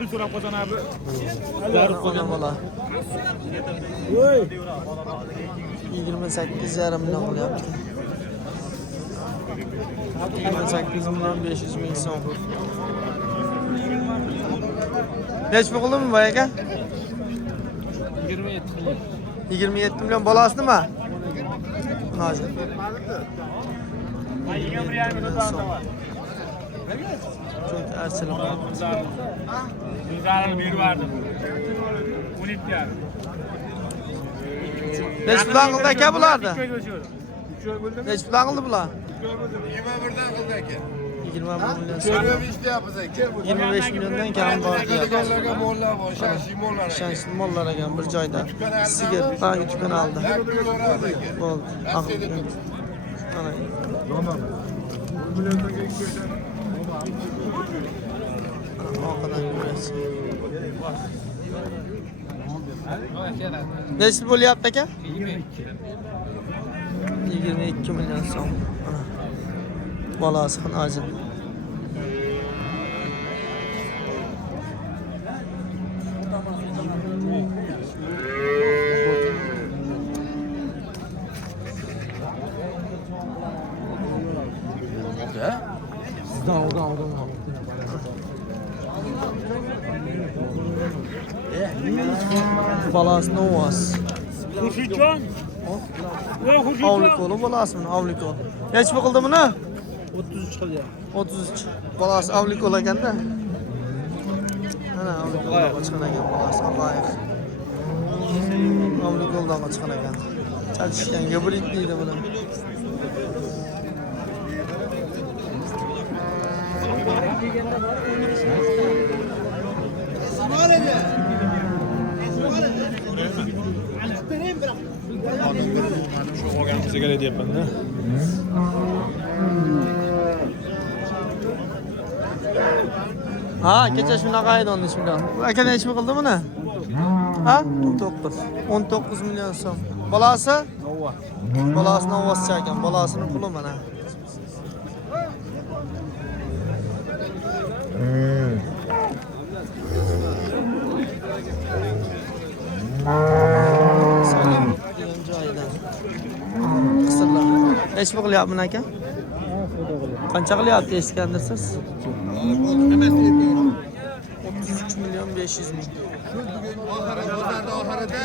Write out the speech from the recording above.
Bir so'rab qo'yasan abi. Ona bola. 28,5 milyon qilyapti. 28 milyon 500 ming so'm. Nech pul qildimi bu aka? 27 milyon bolasi nima? Hozir. Çok erselim. Güzel bir vardı. 12 yani. Neç plan qildi aka bularni? Neç plan qildi bular? 21'dan qildi aka. 21 milyon. Ko'rib ishlayapmiz aka. 25 milyondan kam bor deyapti. Deganlarga mollar bor, shaxsiy mollar. Shaxsiy mollar ekan bir joyda. Sigir bank dukkan oldi. Bo'ldi. Mana. Orqadan ko'rasiz. Nechi bo'lyapti aka? 22 milyon so'm. Bolasi ham ajib. Balasını ovas. Xurshidjon. Voy Xurshidjon. Avlikolu balasını avlikolu. Neç bakıldı bunu? 33 qildi. 33. Balası avlikolu ekanda. Ana avlikolu chiqqan ekan balasi Alloh. Avlikoldan chiqqan ekan. Chatishgan gibrid deydi buni. Shu olganimizga kerak deyapman-da. Ha, kecha shunaqa edi 13 milyon. Aka nechi qildi buni? Ha? 19 milyon so'm. Bolasi? Bolasini ovoscha ekan. Bolasini puli mana. Qisirlar. Nechi pul qilyapti aka? Qancha qilyapti eshitgandirsiz? 33 milyon 500 ming. Oxirida